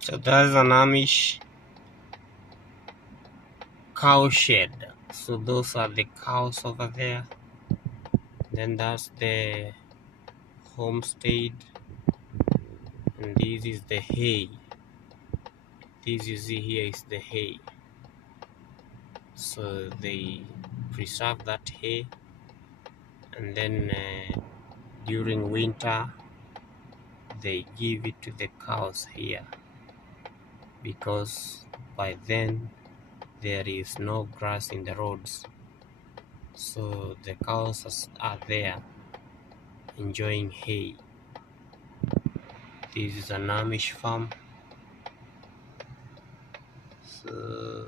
So that's an Amish cow shed. So those are the cows over there. Then that's the homestead, and this is the hay. This you see here is the hay. So they preserve that hay, and then during winter they give it to the cows here, because by then there is no grass in the roads, so the cows are there enjoying hay. This is an Amish farm. So